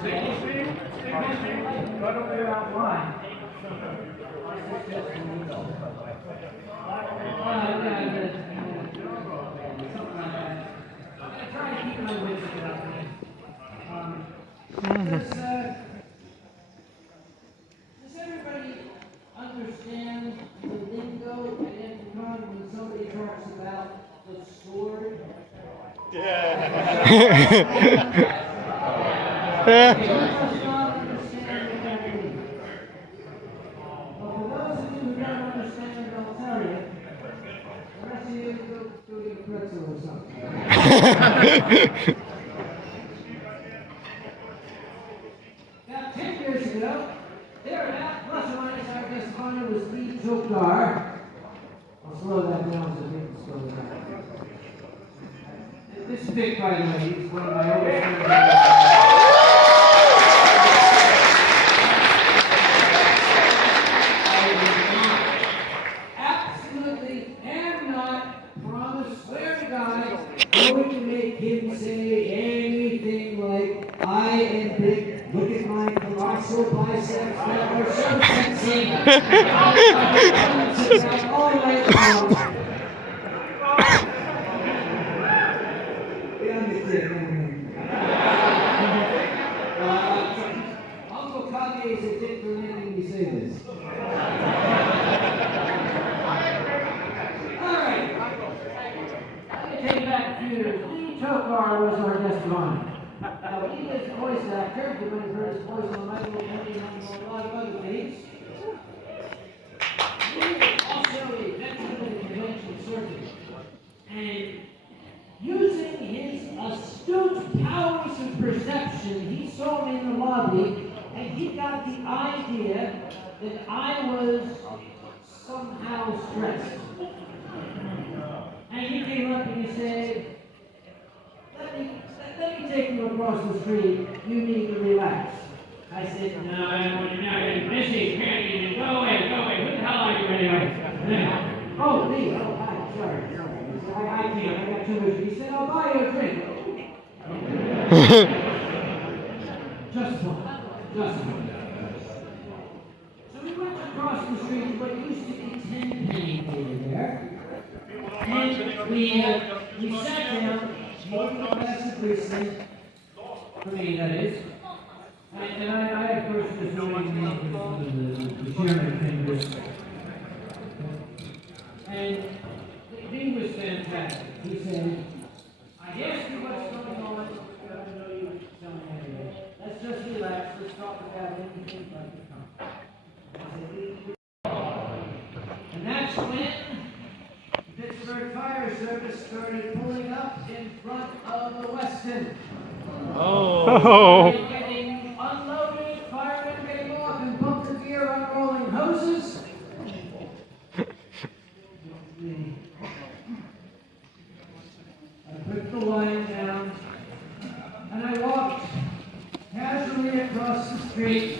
Does everybody understand the lingo at Anthrocon when somebody talks about the sword? Yeah. About 10 years ago, thereabout, plus or minus, our guest partner was Uncle Kage. I'll slow that down so people slow it down. This is Vic, by the way. He's one of my oldest friends. Going to make him say anything like, I am big, look at my colossal biceps that are so sexy. All right now. Uncle Kage is a dick for letting me say this. Anthrocon was our guest of honor. Now, he is a voice actor. You might have heard his voice on Michael and a lot of other things. He is also a veteran of the convention circuit. And using his astute powers of perception, he saw me in the lobby, and he got the idea that I was somehow stressed. And he came up and he said, let me take you across the street. You need to relax. I said, no, I'm busy. Go away. Who the hell are you anyway? Oh, me. Oh, hi. Sorry. I can't. I got too much. He said, I'll buy you a drink. Just one. So we went across the street to what used to be 10 penny over there. And we sat down. More progressive recently, for me that is, and I of course was knowing the chairman thing was, and he was fantastic. He said, I asked you what's going on, I know you were telling me anyway. Let's just relax, let's talk about anything like the company. And that's when Pittsburgh Fire Service started pulling up in front of the Westin. Oh. Getting unloaded, firemen getting off and bunker gear, unrolling hoses. I put the line down and I walked casually across the street.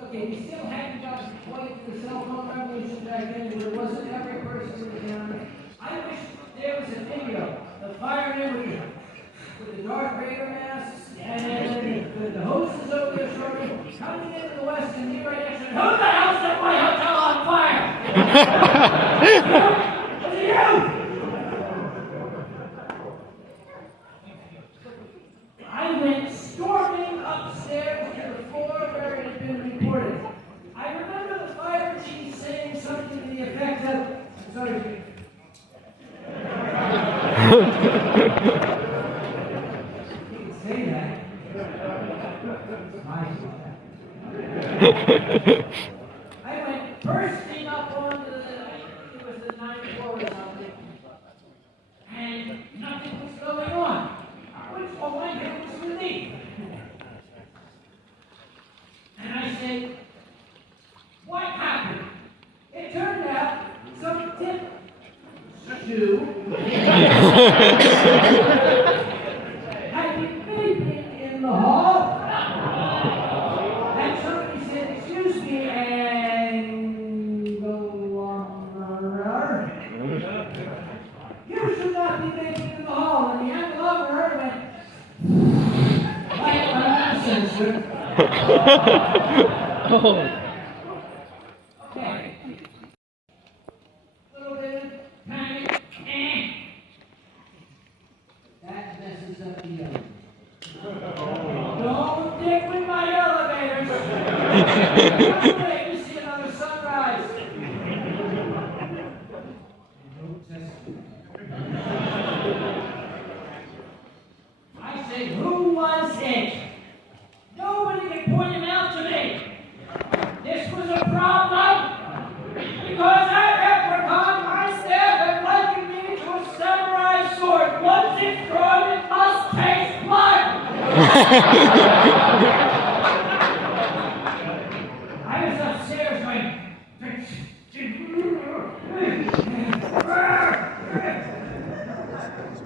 Okay, we still hadn't gotten quite the cell phone revolution back then, but it wasn't every person in the county. I wish there was a video of firemen with the Darth Vader masks and the hoses over their shoulders coming into the West and you right next to them. Who the hell set my hotel on fire? Was it you? I went storming upstairs to the floor where it had been reported. I remember the fire chief saying something to the effect of, sorry, he can say that. I went bursting up onto it was the 9th floor or something, and nothing was going on. Which all I did was relief. And I said, what happened? It turned out some tip stew had been vaping in the hall. Oh. Okay. Little bit of panic. That messes up the elevator. Don't dick with my elevators. Don't make me see another sunrise. I say, who was it? Nobody can point him out to me. This was a problem because at Anthrocon, my staff had likened me to a samurai sword. Once it's drawn, it must taste blood. I was upstairs going.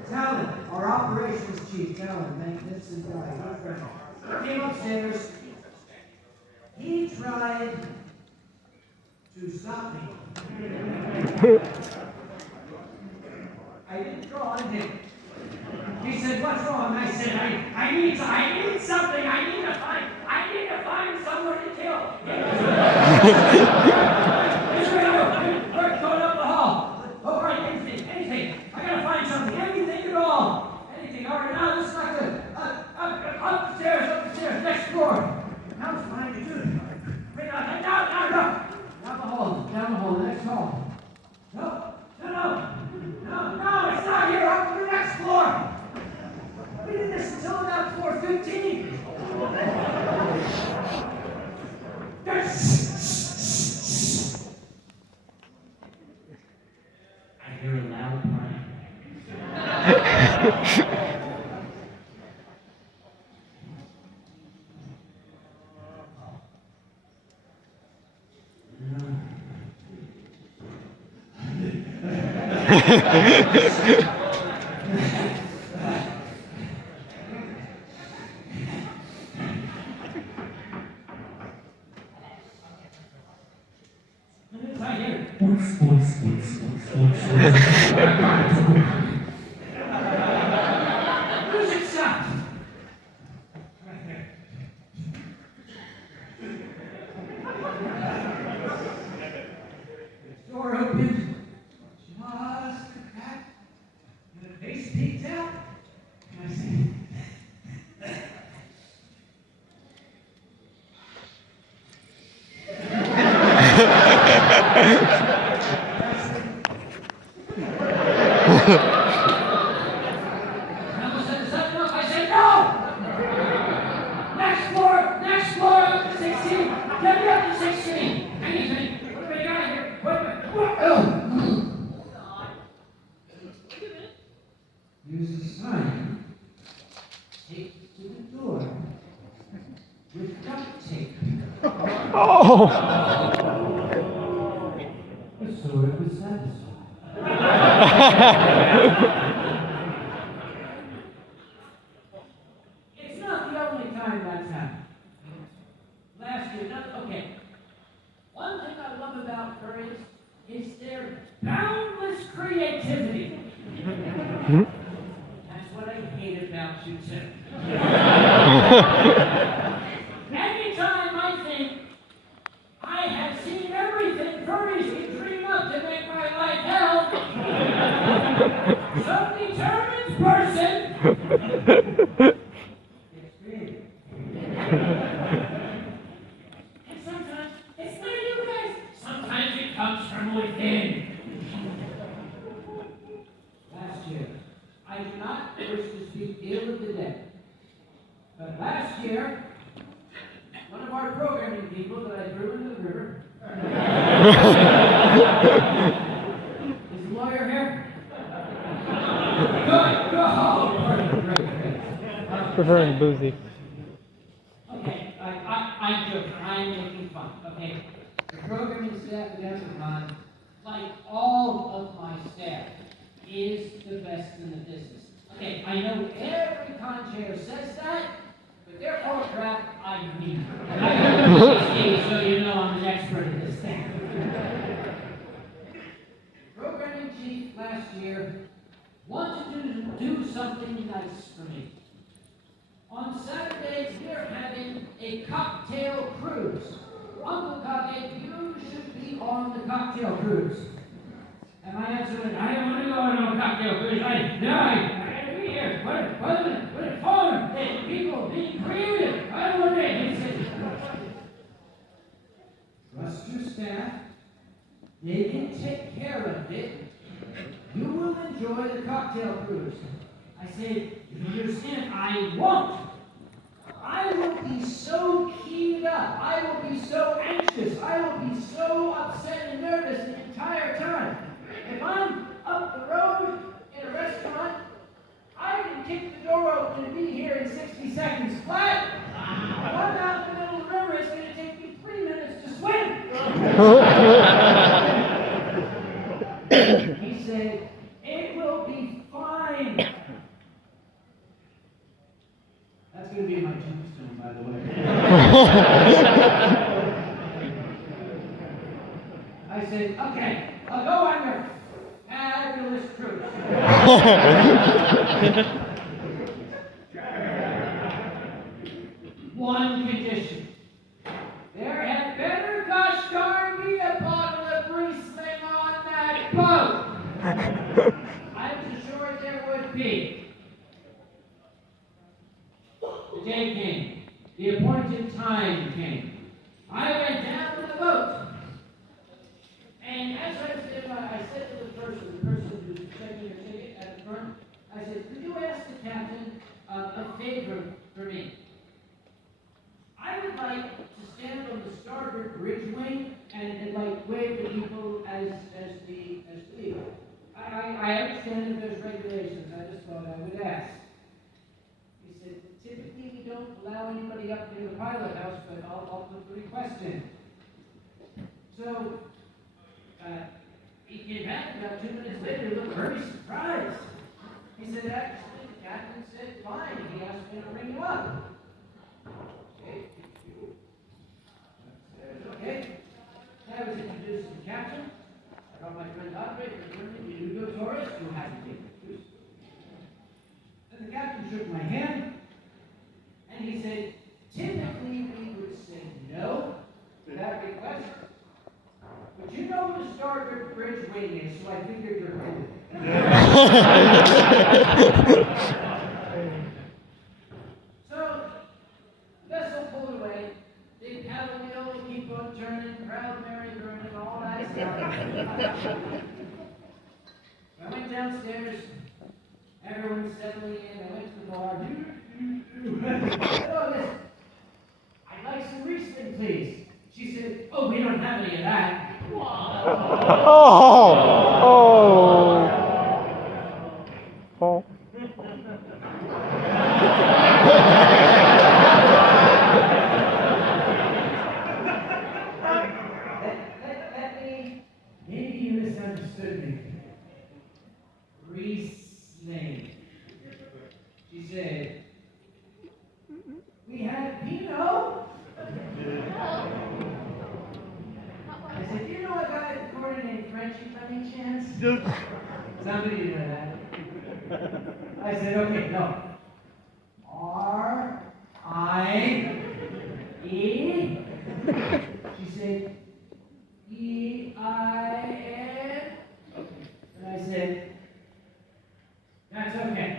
Talon, our operations chief, Talon, magnificent guy, my friend, came upstairs. He tried to stop me. I didn't draw on him. He said, "What's wrong?" I said, I need something. I need to find someone to kill. We're going up the hall. Oh, right, anything. I gotta find something. Anything at all. Anything. All right, now this is not good. Up the stairs, next floor. Now it's behind you, too. Wait, no. Down the hall, the next hall. No, it's not here. Up to the next floor. We did this until about 4:15. I hear a loud crying. Music stopped. Right there. Door opened. Just a crack. And the face peeked out. And I said, I said, no! Next floor, up to 16. Get me up to 16. Anything. What do we got here? What? Oh. Use the sign. Take to the door. With duct tape. Oh. The sword was satisfied. It's not the only time that's happened. Last year, okay. One thing I love about furries is their boundless creativity. That's what I hate about you too. Anytime I think I have seen everything furries can dream up to make my life hell, some determined person gets creative. And sometimes it's not you guys. Sometimes it comes from within. Last year, I do not wish to speak ill of the dead, but last year, one of our programming people that I threw into the river. Is the lawyer here? Good. Great. Preferring boozy. Okay, I'm joking. I'm making fun. Okay, the programming staff at Anthrocon, like all of my staff, is the best in the business. Okay, I know every con chair says that, but they're full of crap. I mean, I have a PhD, so you know I'm an expert at this thing. Programming chief last year wanted to do something nice for me. On Saturdays, we're having a cocktail cruise. Uncle Kage, you should be on the cocktail cruise. And my answer was, I don't want to go on a cocktail cruise. I gotta be here. What a phone. Hey, people being creative. I don't want to be. He said, trust your staff. They can take care of it. You will enjoy the cocktail cruise. I said, you understand, I won't. I will be so keyed up. I will be so anxious. I will be so upset and nervous the entire time. If I'm up the road in a restaurant, I can kick the door open and be here in 60 seconds flat. If I'm out in the middle of the river, it's going to take me 3 minutes to swim. He said, it will be fine. That's going to be my tombstone, by the way. I said, okay, I'll go on your fabulous cruise. One condition. There had better, gosh darn me, a bottle of Riesling on that boat. I was assured there would be. The day came. The appointed time came. I went down to the boat. And as I said to the person who was checking your ticket at the front, I said, could you ask the captain a favor for me? I would like to stand on the starboard bridge wing and like wave to people as the leader. I understand that there's regulations. I just thought I would ask. He said, typically we don't allow anybody up near the pilot house, but I'll put the request in. So he came back about 2 minutes later, looked very surprised. He said, actually, the captain said, fine. He asked me to ring you up. Okay. Okay. I was introduced to the captain. I brought my friend Andre for you go tourist, you have to take the cruise. Then the captain shook my hand, and he said, typically we would say no to that request. But you know the starboard bridge wing is, so I figured you're good. So, the vessel pulled away. Big paddle wheel, keep on turning, proud Mary burning, all that stuff. I went downstairs. Everyone's settling in. I went to the bar. Oh, listen. I'd like some Riesling, please. She said, oh, we don't have any of that. Oh. Maybe you misunderstood me. Riesling. She said, we had Pinot? I said, you know a guy that coordinated Frenchie by any chance? Somebody knew that. I said, okay, no. R-I-E. She said, E-I-N. And I said, that's okay.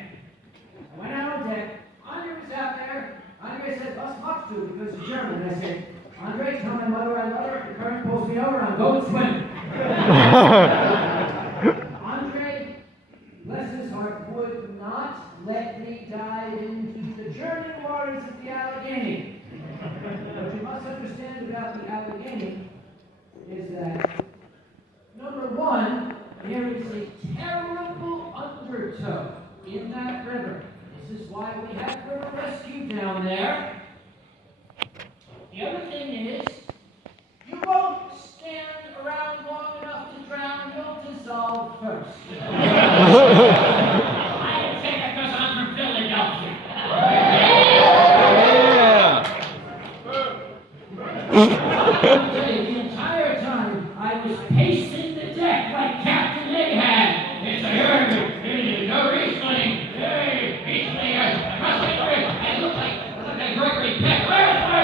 I went out on deck. Andre was out there. Andre said, was machst du? Because it's German. And I said, Andre, tell my mother I love her. If the current pulls me over, I'm going swimming. Andre, bless his heart, would not let me dive into the churning waters of the Allegheny. What you must understand about the Allegheny is that, number one, there is a terrible undertow in that river. This is why we have river rescue down there. The other thing is, you won't stand around long enough to drown, you'll dissolve first. I can say that because I'm from Philadelphia. I'll tell you, the entire time I was pacing the deck like Captain Ahab. It's a no Riesling. Hey, Riesling, I look like Gregory Peck. Where's my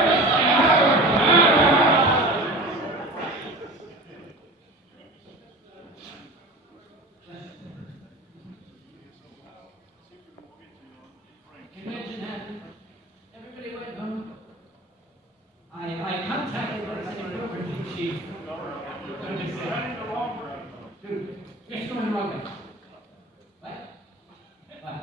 in the wrong way. What? What?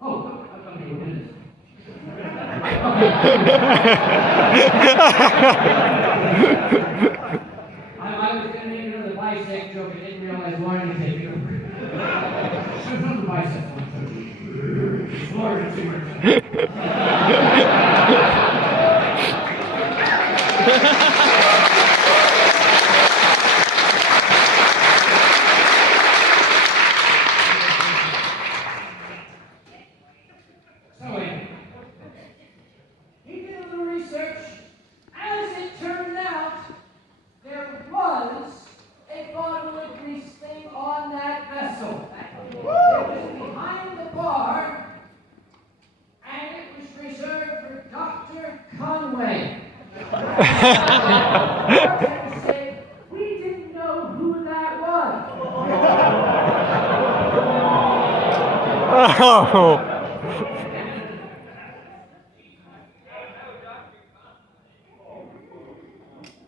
Oh, okay, what is it? I was going to make another bisect joke. I didn't realize Lauren would take it over. There's another bisect one. Lauren, it's yours. So anyway, he did a little research. As it turned out, there was a bottle of grease thing on that vessel. It was behind the bar, and it was reserved for Dr. Conway. The bartender said, we didn't know who that was. Oh.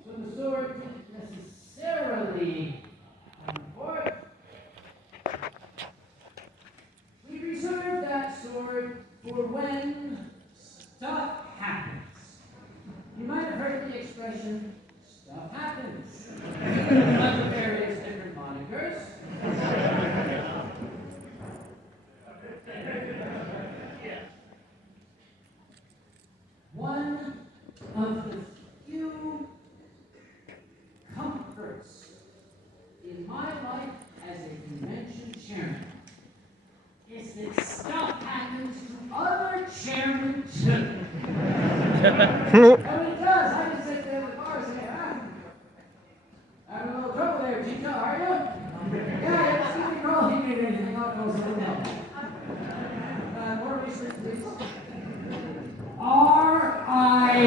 So the sword didn't necessarily import. We reserve that sword for when stuff happens. You might have heard the expression, stuff happens. Under various different monikers. One of the few comforts in my life as a convention chairman is that stuff happens to other chairmen too. Oh, it does. I just sit there at the bar and say, having a little trouble there, Chica, are you? Yeah, excuse me, call. He made anything. I'll call someone else. More research, please. R.I.P.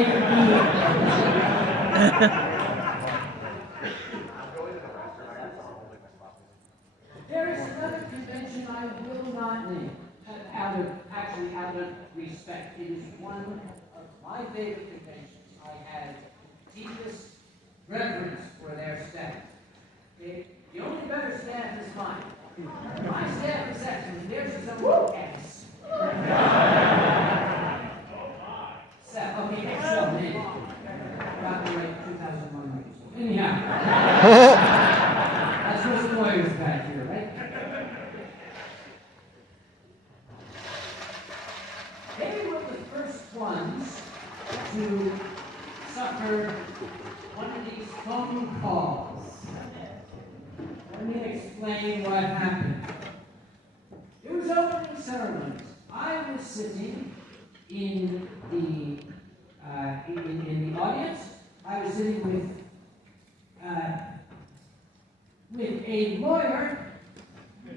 There is another convention I will not name, out of respect. It is one of my favorite conventions. I have deepest reverence for their staff. The only better staff is mine. My staff is excellent. Theirs is only X. Okay, X, maybe. Copyright 2001. Anyhow. That's what's the lawyers back here, right? They were the first ones to suffer one of these phone calls. Let me explain what happened. It was opening ceremonies. I was sitting in the audience. I was sitting with a lawyer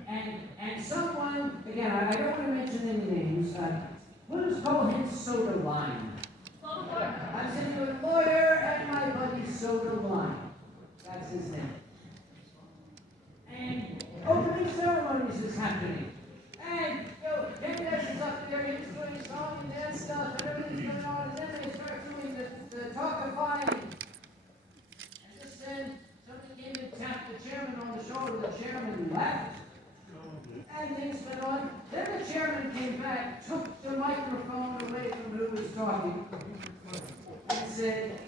and someone, again, I don't want to mention any names, we'll just call him Soda Line. I'm sitting with a lawyer and my buddy Soda Line. That's his name. And opening ceremonies is happening. And, Ken Nash is up there, he's doing song and dance stuff, and everything's going on, and then they start doing the talkifying. And just then, somebody came and tapped the chairman on the shoulder, the chairman left, and things went on. Then the chairman came back, took the microphone away from who was talking, and said,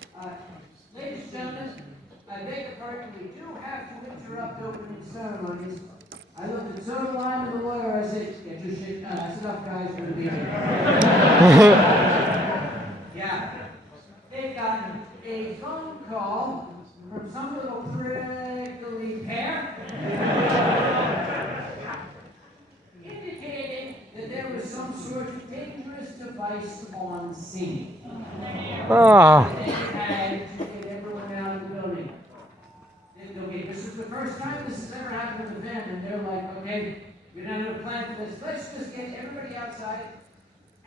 ladies and gentlemen, I beg your pardon, we do have to interrupt opening ceremonies. I looked at Soda Line and the lawyer, I said, get your shit done. That's enough, guys, we're going to be here. Yeah. They've gotten a phone call from some little prickly pear indicating that there was some sort of dangerous device on scene. Ah. They had to get everyone out of the building. Okay, this is the first time this has ever happened to them, and they're like, okay, we don't have a plan for this. Let's just get everybody outside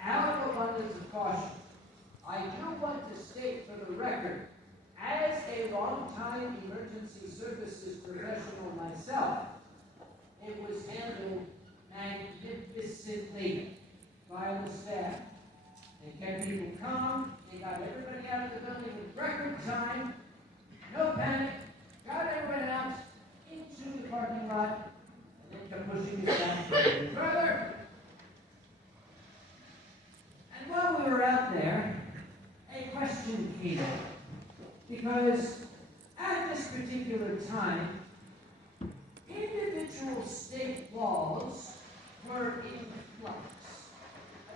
out of abundance of caution. I do want to state for the record, as a long-time emergency services professional myself, it was handled magnificently by the staff. They kept people calm, they got everybody out of the building in record time, because at this particular time, individual state laws were in flux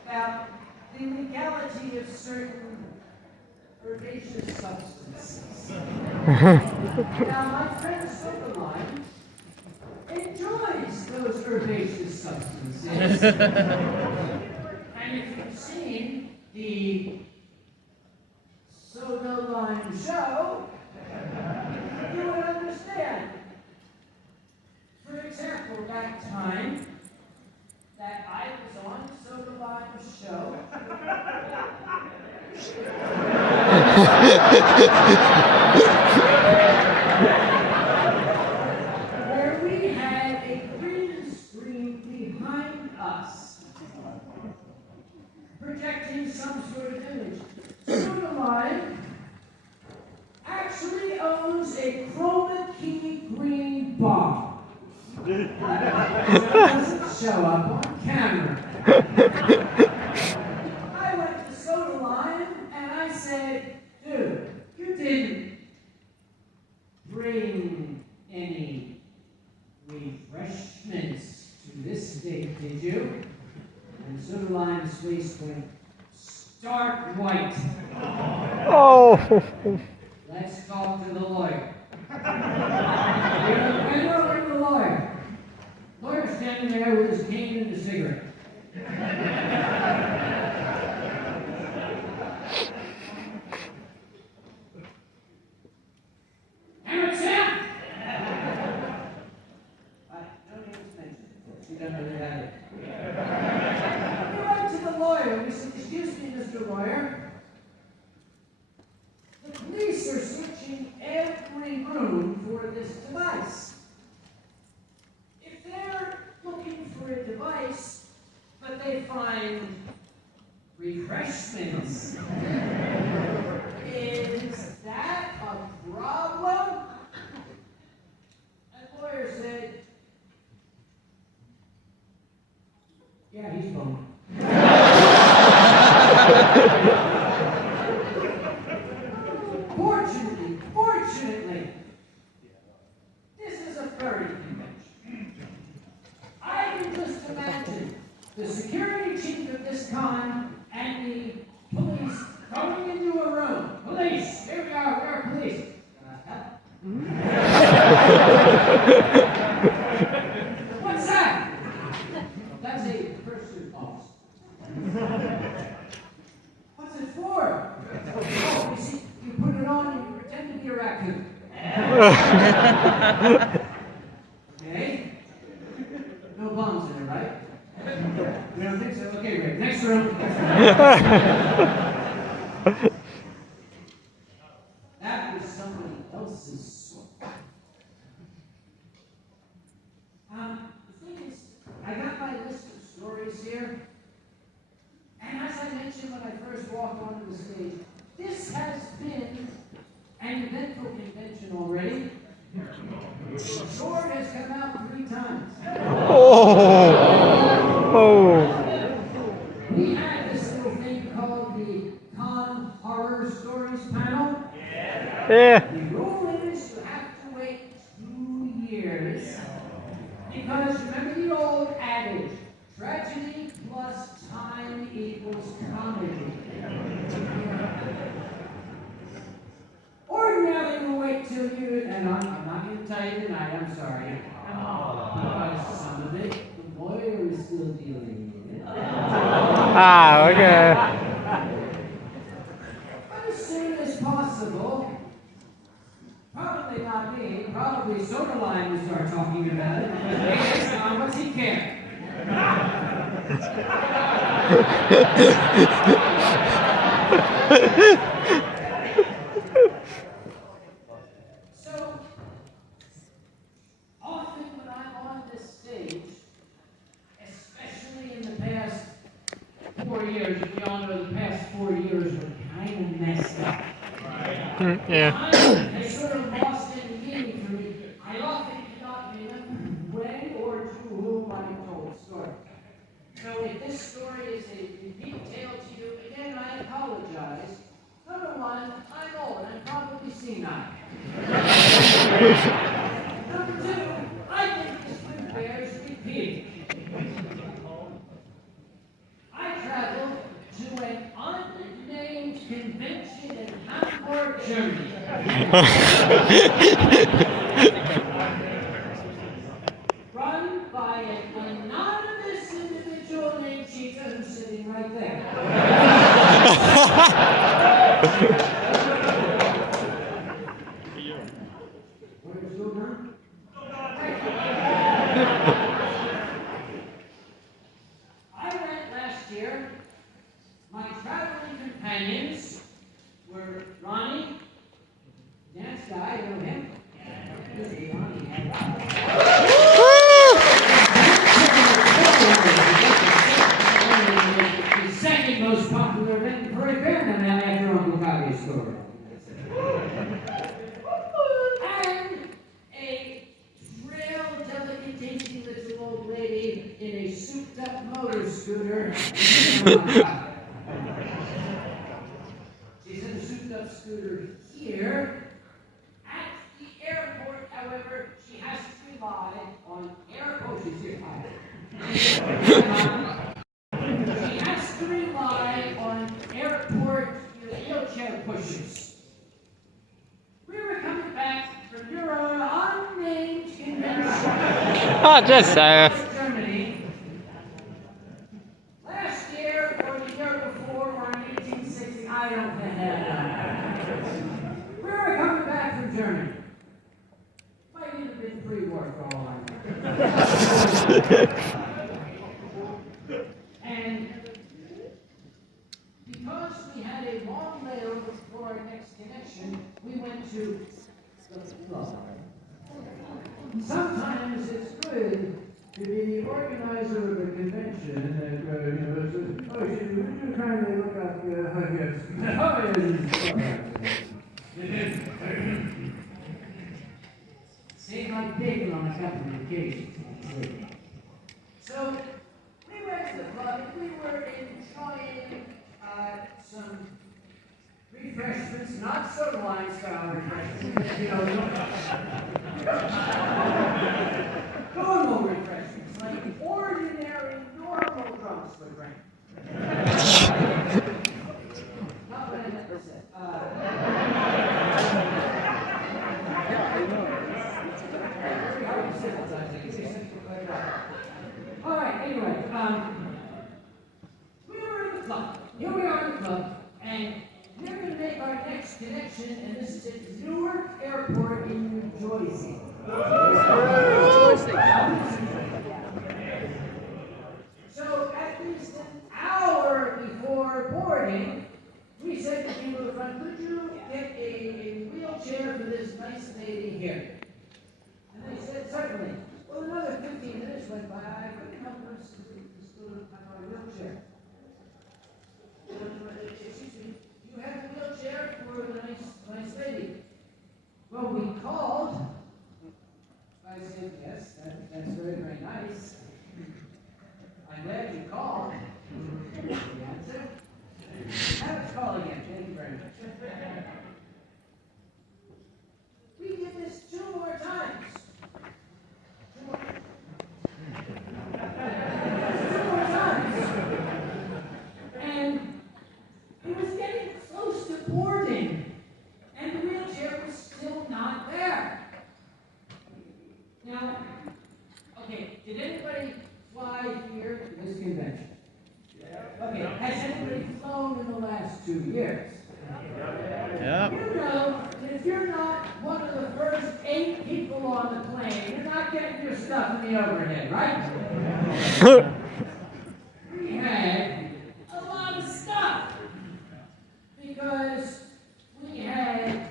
about the legality of certain herbaceous substances. Now, my friend Soberline enjoys those herbaceous substances. And if you've seen the Soda Lime show, you would understand. For example, that time that I was on Soda Lime's show, where we had a green screen behind us, projecting some sort of image. Soda Lime actually owns a chroma key green bar. It doesn't show up on camera. I went to Soda Lime and I said, dude, you didn't bring any refreshments to this date, did you? And Soda Lime's face went stark white. Oh. Let's talk to the lawyer. I know the lawyer. Lawyer's standing there with his cane and a cigarette. Hammer Sam! No names mentioned. She doesn't really have it. We went to the lawyer. We said, excuse me, Mr. Lawyer. The police are searching every room for this device. If they're looking for a device, but they find refreshments, is that a problem? And the lawyer said, yeah, he's boned. Fortunately, this is a furry convention. I can just imagine the security chief of this con and the police going into a room. Police, here we are police. What's that? That's a person boss. What's it for? Oh, you see, you put it on and you pretend to be a raccoon. Okay? No bombs in it, right? You don't think so? Okay, Rick. Next room. That was somebody else's sort. The thing is, I got my list of stories here, and as I mentioned when I first walked onto the stage, this has been an eventful convention already. Sword has come out 3 times. We had this little thing called the Con Horror Stories panel. Yeah. The rule is you have to wait 2 years. Because remember the old adage, tragedy plus time equals comedy. Ordinarily we'll wait till you, and I'm not going to tell you tonight, I'm sorry. Because some of it, the lawyer is still dealing with it. Ah, okay. But as soon as possible, probably not me, probably Soda Lime will start talking about it. Hey, Tom, what's he care? So, often when I'm on this stage, especially in the past 4 years, we all know the past 4 years were kind of messed up. Yeah. They sort of lost any meaning for me. I often cannot remember when or to whom I told the story. So if this story is a unique tale to you, again, I apologize. Number one, I'm old. I've probably seen Number two, I think this one bears repeating. I traveled to an unnamed convention in Hamburg, Germany. Run by an anonymous individual named Chica who's sitting right there. Where's your run? I went last year. My traveling companions were Ronnie, dance guy, you know him? This is Ronnie. The second most popular written furry fandom after Uncle Kage's story. And a frail, delicate-tasting little old lady in a souped-up motor scooter. She's in a souped-up scooter here. At the airport, however, she has to rely on airport. She's here. She has to rely on airport wheelchair pushers. We were coming back from your unnamed convention. Oh, just Germany. Last year or the year before or in 1860, I don't know. We were coming back from Germany. Might even have been pre-war for all I know. And because we had a long layover before our next connection, we went to the club. Sometimes it's good to be the organizer of a convention that, says, oh, would you kindly look up, yes. Same like bacon on a couple of occasions. So, we went to the club and we were enjoying some refreshments, not soda wine style refreshments, but, normal refreshments, like ordinary, normal drunks would drink. Not what I meant to say. All right, anyway, we were in the club. Here we are in the club, and we're going to make our next connection, and this is at Newark Airport in New Jersey. So at least an hour before boarding, we said to people in front, could you get a wheelchair for this nice lady here? And they said, certainly. Well, another 15 minutes went by. I couldn't help but stood on my wheelchair. Excuse me, you have a wheelchair for the nice lady? Well, we called. I said, yes, that's very, very nice. I'm glad you called. The answer. Have us call again. Thank you very much. We did this 2 more times. 2 more times. And it was getting close to boarding, and the wheelchair was still not there. Now, okay, did anybody fly here to this convention? Okay, has anybody flown in the last 2 years? Yep. You know that if you're not one of the first 8 people on the plane, you're not getting your stuff in the overhead, right? We had a lot of stuff because we had,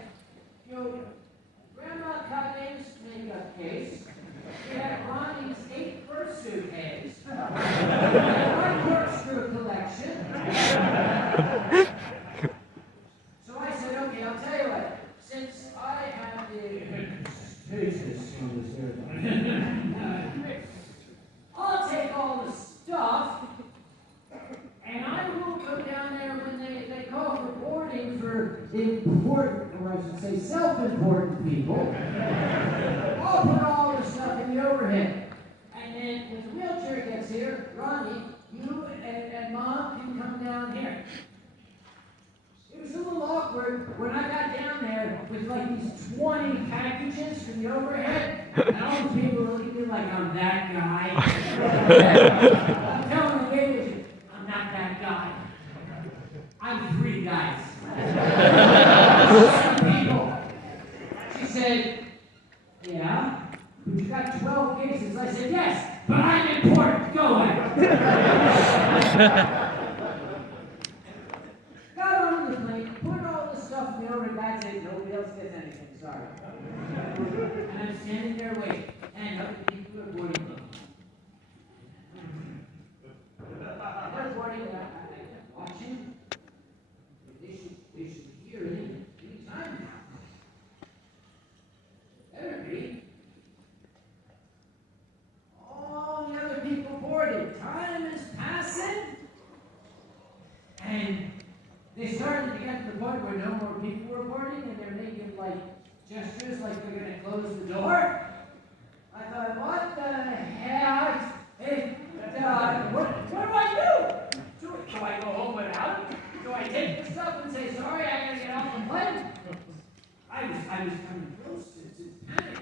Grandma Kage's makeup case. We had Ronnie's 8 fursuit heads. We had my corkscrew collection. So I said, okay, I'll tell you what. Since I have the basis on this airplane, I'll take all the stuff and I will go down there when they call for boarding for important should say self-important people, all put all this stuff in the overhead. And then when the wheelchair gets here, Ronnie, you and Mom can come down here. It was a little awkward when I got down there with like these 20 packages from the overhead, and all the people looking at me like I'm that guy. I'm telling the ladies, I'm not that guy. I'm 3 guys. People. She said, yeah, but you got 12 cases. I said, yes, but I'm important. Go away. Got on the plane, put all this stuff in the overhead bag, said nobody else gets anything, sorry. And I'm standing there waiting, and other people are boarding me. They're boarding me, I'm watching. They should hear it any time now. Better be. All the other people boarded. Time is passing. And they started to get to the point where no more people were boarding, and they're making like gestures like they're going to close the door. I thought, what the hell? Hey, what do I do? Do I go home without it? Do I take the stuff and say, sorry, I got to get off the plane? I was coming close to panic.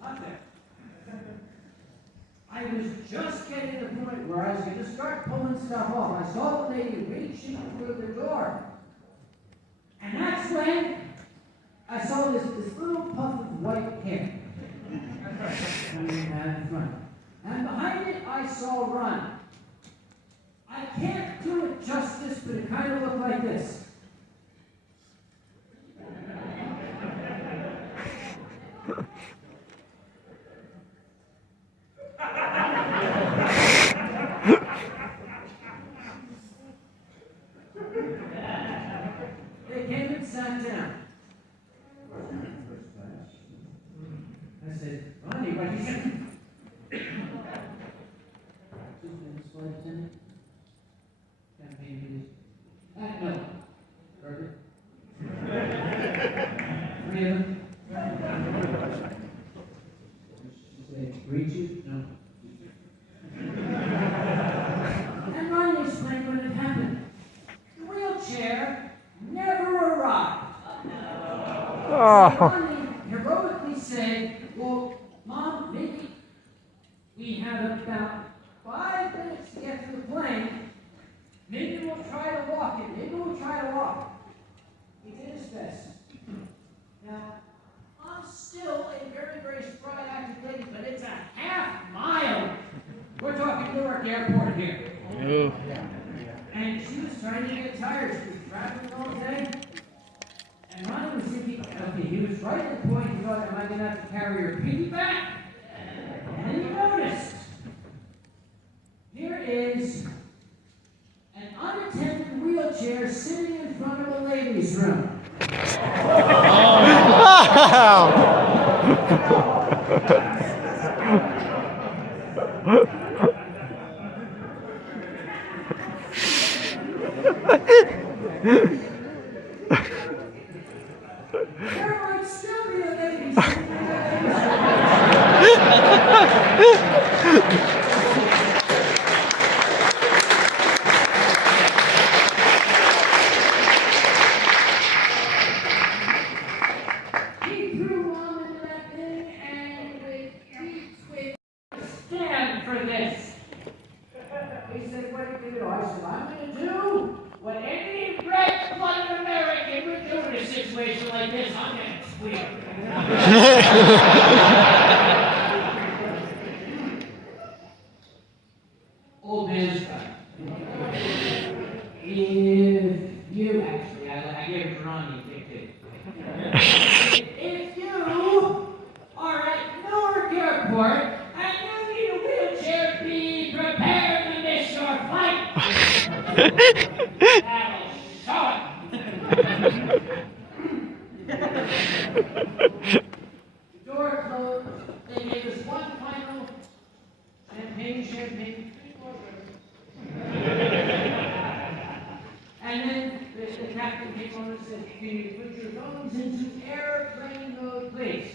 Not there. I was just getting to the point where I was going to start pulling stuff off. I saw the lady reaching through the door. And that's when I saw this little puff of white hair coming out in front. And behind it, I saw Ron. I can't do it justice, but it kind of looked like this. They came and sat down. I said, Ronnie, what do you say? Flight attendant? Campaign leaders? No. Burger? 3 of them? She said, greet you? No. And Ronnie explained what had happened. The wheelchair never arrived. Oh. So Ronnie heroically said, well, Mom, maybe we have about 5 minutes to get to the plane. Maybe we'll try to walk it. Maybe we'll try to walk. He did his best. Now, I'm still a very, very spry active lady, but it's a half mile. We're talking Newark Airport here. Oh. And she was trying to get tired. She was traveling all day. And Ronnie was thinking, okay, he was right at the point he thought, am I going to have to carry her piggyback? And then he noticed. Here is an unattended wheelchair sitting in front of a ladies' room. There might still be a lady sitting in the ladies' room. Old man's guy. If you actually, I gave it to Ronnie, if you are at Newark Airport and you need a wheelchair, be prepared to miss your flight. That'll show it. The door closed. They gave us one final champagne. And then the captain came on and said, "Can you put your phones into airplane mode, please?"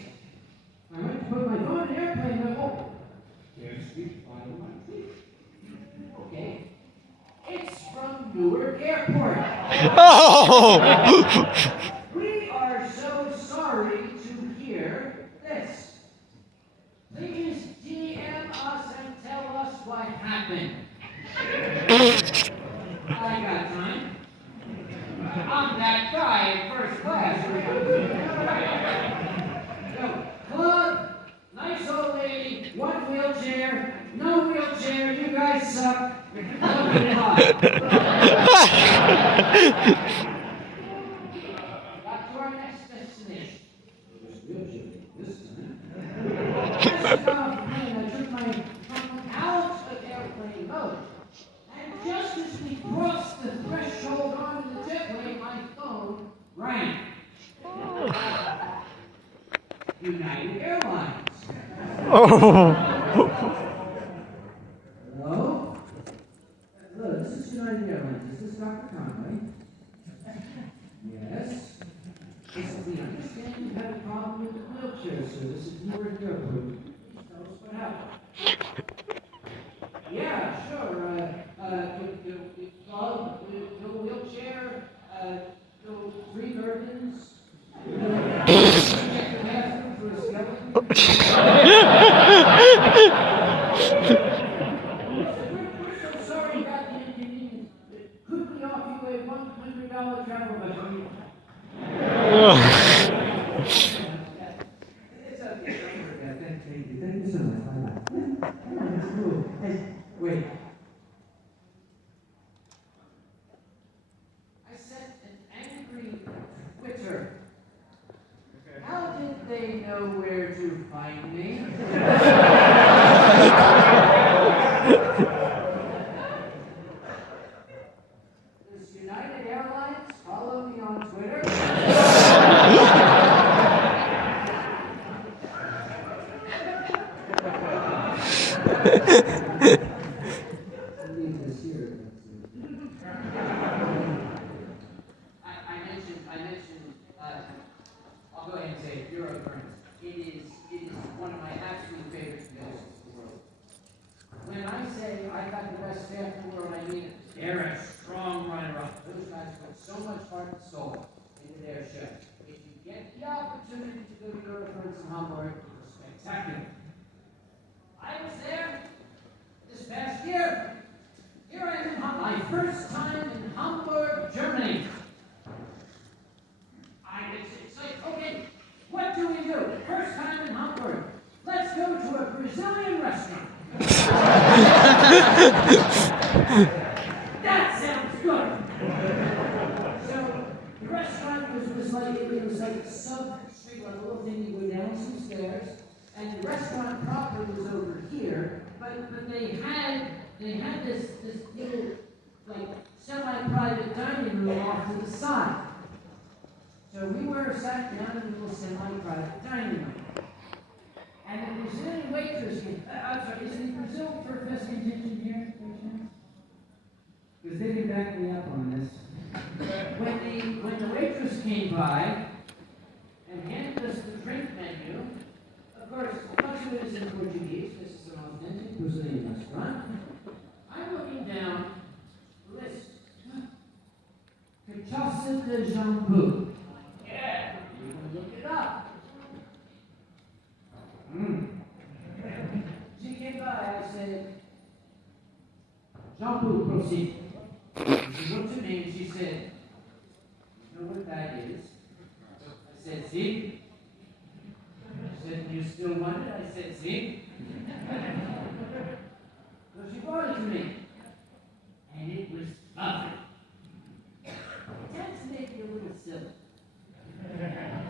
I went to put my phone in airplane mode. Oh, there's the bottom of my feet. Okay. It's from Newark Airport. Oh! We are so sorry to hear this. Please DM us and tell us what happened. I got time. I'm that guy in first class. So, club, nice old lady, one wheelchair, no wheelchair, you guys suck. Love it hot. Got to our next destination. This time. I took my phone out of airplane mode. And just as we crossed the threshold onto the jetway, my phone rang. United Airlines. Oh! Hello? Hello, this is United Airlines. Is this Dr. Conway? Yes. Listen, we understand you had a problem with the wheelchair service at Newark Airport. Please tell us what happened. Yeah, sure. No wheelchair, no 3 bourbons. Check the bathroom for a skeleton. We're so sorry about the inconvenience. Could we offer you a $100 travel budget? It's okay. Don't worry about that. Thank you. Thank you so much. Bye-bye. That's cool. Hey, wait. I sent an angry Twitter. How did they know where to find me? Does United Airlines follow me on Twitter? I'll leave this here. I mentioned, I'll go ahead and say it, Euro currency. It is one of my absolute favorite meals in the world. When I say I got the best staff in the world, I mean it. They're a strong runner-up. Those guys put so much heart and soul into their show. If you get the opportunity to go to Euro currency in Hamburg, it's spectacular. I was there this past year. Here I am in my first time in Hamburg, Germany. It's like, okay, what do we do? First time in Hamburg. Let's go to a Brazilian restaurant. That sounds good. So the restaurant was like it was like a sub-street level thing. You go down some stairs, and the restaurant proper was over here. But they had this little like semi-private dining room off to the side. So we were sat down in a little semi-private dining room. And the Brazilian waitress came. I'm sorry, is the Brazil for best contingent here? Because they can back me up on this. When the waitress came by and handed us the drink menu, of course, much of it is in Portuguese. This is an authentic Brazilian restaurant. I'm looking down the list. Cachaça de jambu. Yeah, you can look it up. She came by, I said, jambu, proceed. She looked at me and she said, "You know what that is?" I said, "See?" She said, "You still want it?" I said, "See?" So she brought it to me. And it was lovely. It tends to make you a little silly.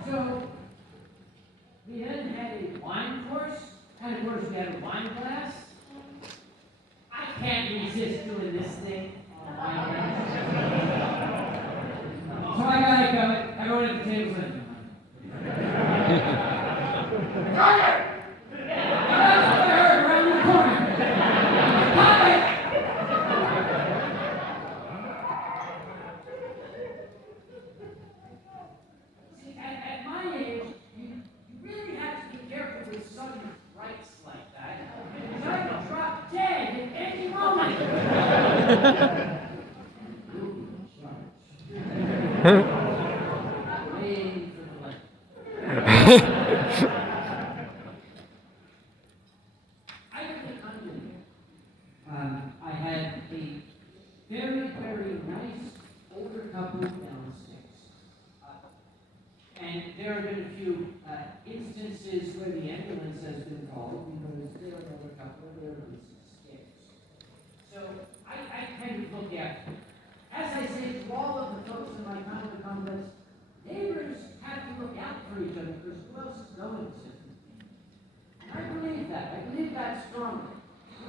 So, we then had a wine course, and of course we had a wine glass. I can't resist doing this thing on a wine glass. So I go to the table and got it! That's what I heard around the corner. Got it! Waiting for the light. I didn't come in. I had a very, very nice older couple downstairs. And there have been a few instances where the ambulance has been called because there are another couple of their stairs. So I kind of look after them. As I say to all of the folks in my condo complex, neighbors have to look out for each other because who else is going to? And I believe that. I believe that strongly.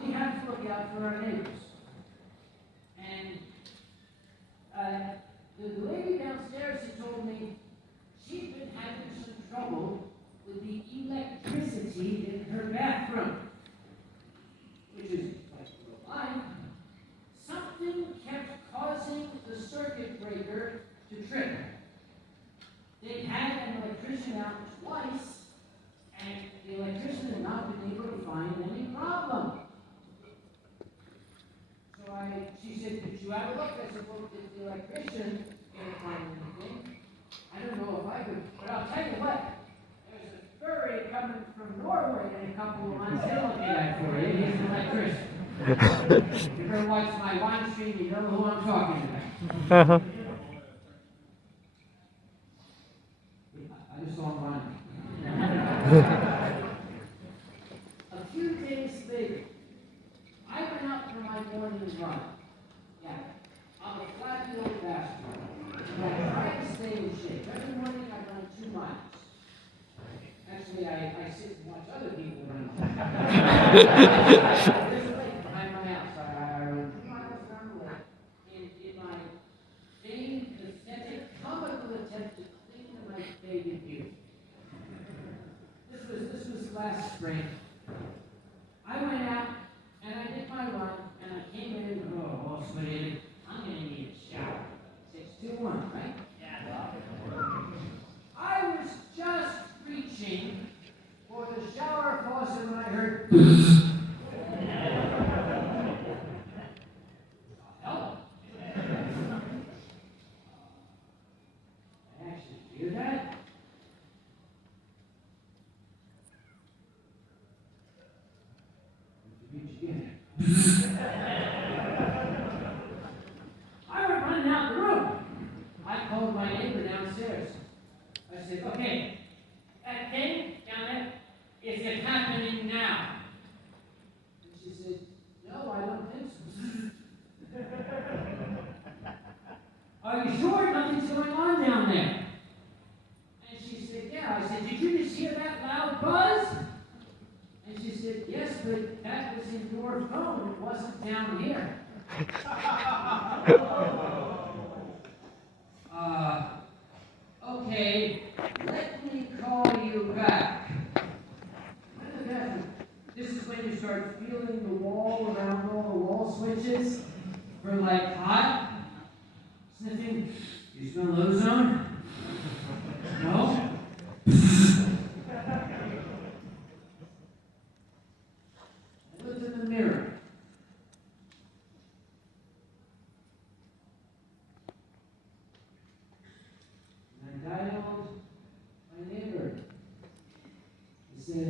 We have to look out for our neighbors. And the lady downstairs, she told me she'd been having some trouble with the electricity in her bathroom, which is like real life. Something kept causing the circuit breaker to trip. They had an electrician out twice, and the electrician had not been able to find any problem. So she said, "Did you have a look?" I said, "Well, the electrician can't find anything. I don't know if I could, but I'll tell you what, there's a furry coming from Norway in a couple of months. He'll look at that for you. He's an electrician. If you ever watch my wine stream, you know who I'm talking about." Uh-huh. I just saw him running. A few days later, I went out for my morning run. Yeah, I'm a flat old bastard. I try to stay in shape. Every morning I run 2 miles. Actually, I sit and watch other people run. There's a lake behind my house. I run 2 miles around the lake in my vain, pathetic, comical attempt to clean my faded view. This was last spring. I went out and I did my run and I came in all sweaty. I'm gonna need a shower. 6-2-1, right? Yeah. I was just reaching for the shower faucet when I heard. Hello. I actually hear that. Reach again. I went running out the room. I called my neighbor downstairs. I said, "Okay, that thing down there, is it happening now?" And she said, "No, I don't think so." "Are you sure nothing's going on down there?" And she said, "Yeah." I said, "Did you just hear that loud buzz?" And she said, "Yes, but that was in your phone. It wasn't down here." Okay, let me call you back. This is when you start feeling the wall around all the wall switches for like hot. Sniffing. You smell ozone? No? I looked in the mirror. And I dialed my neighbor. He said,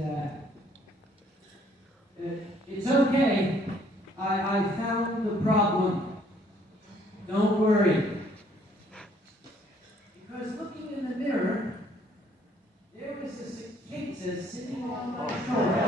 "It's okay. I found the problem. Don't worry." Because looking in the mirror, there was a cicada sitting on my shoulder.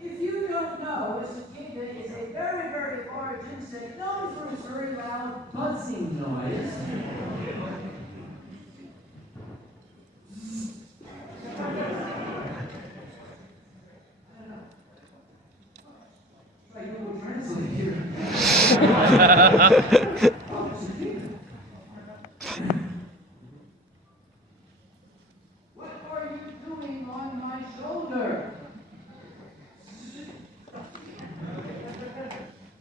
If you don't know, a cicada is a very, very large insect known for its very loud buzzing noise. Like Google Translate here. What are you doing on my shoulder?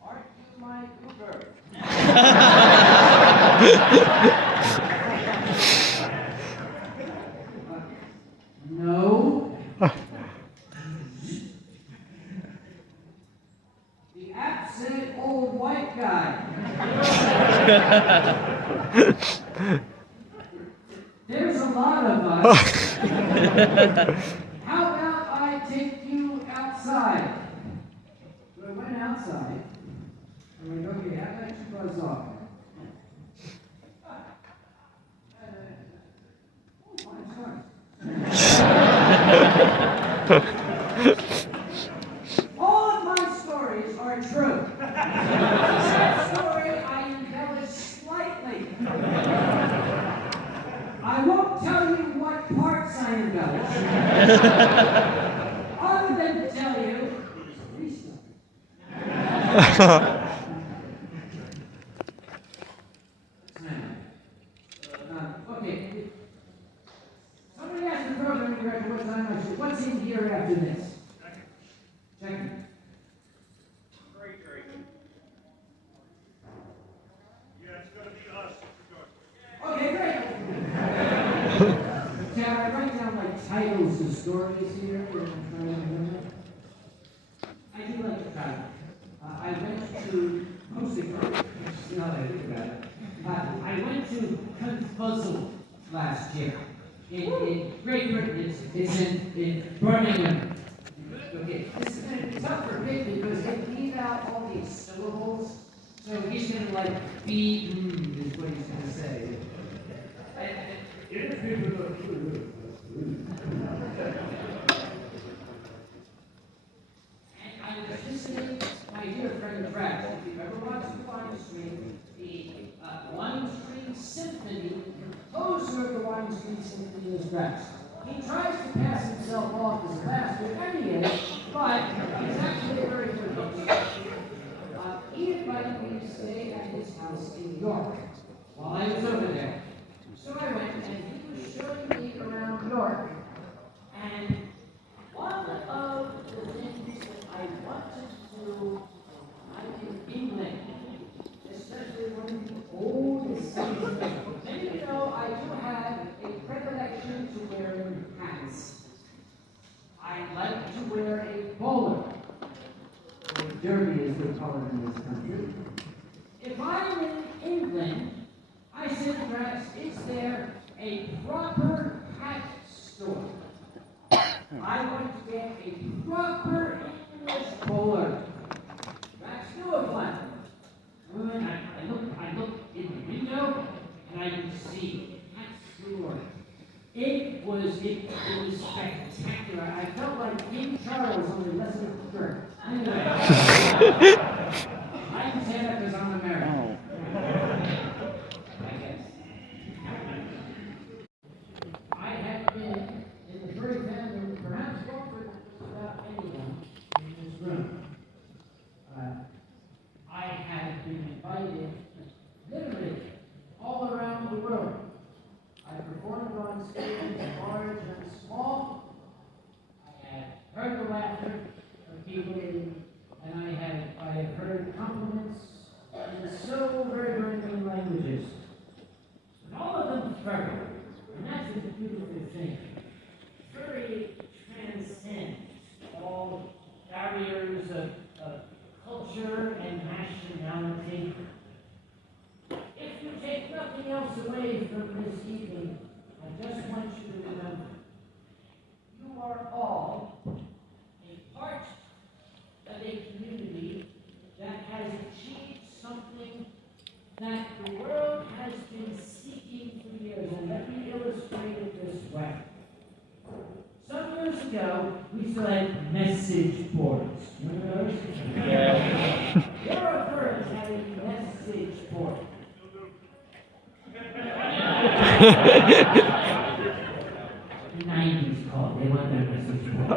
Aren't you my cougar? No. The absent old white guy. There's a lot of us. How about I take you outside? So I went outside. I went, okay, how about you buzz off? All of my stories are true. That story I embellish slightly. I won't tell you what parts I embellish, other than to tell you it's recent. Okay. Somebody asked the program director what time I should. What's in here after this? Second. Great. Yeah, it's going to be us. Okay, great. Chad, I write down like titles of stories here. And I'm trying to remember. I do like to travel. I went to mostly. You know how I think about it. I went to Confuzzle last year in Great Britain. It's in Birmingham. Okay, this is going to be tough for Vic because they leave out all these syllables. So he's going to like be is what he's going to say. And I was visiting my dear friend Brad. If you've ever watched the Weinstein, the Weinstein Symphony, the composer of the Weinstein Symphony is Brad. He tries to pass himself off as a bastard, and he is, but he's actually a very good host. He invited me to stay at his house in York while I was over there. So I went, and he was showing me around York, and one of the things that I wanted to do, I'm in England, especially one of the oldest cities. Many of you know I do have a predilection to wearing hats. I like to wear a bowler, or derby as we call it in this country. If I'm in England, I said to Grass, is there a proper hat store? I want to get a proper English bowler. Grass knew of one. I look in the window and I could see hat store. It was spectacular. I felt like King Charles on the lesson of the church. Anyway, I can say that because I'm American. I guess. I have been in the furry fandom, perhaps longer than just about anyone in this room. I have been invited literally all around the world. I performed on stages large and small. I have heard the laughter of people, and I have heard compliments in so very, very many languages. And all of them furry. And that's the beautiful thing. Furry transcends all barriers of culture and nationality. If you take nothing else away from this evening, I just want you to remember, you are all a part of a community that has achieved something that the world has been seeking for years. And let me illustrate it this way. Some years ago, we still had message boards. Remember those? Yeah. Eurofurs had a message board. The 90s called. They want their message board.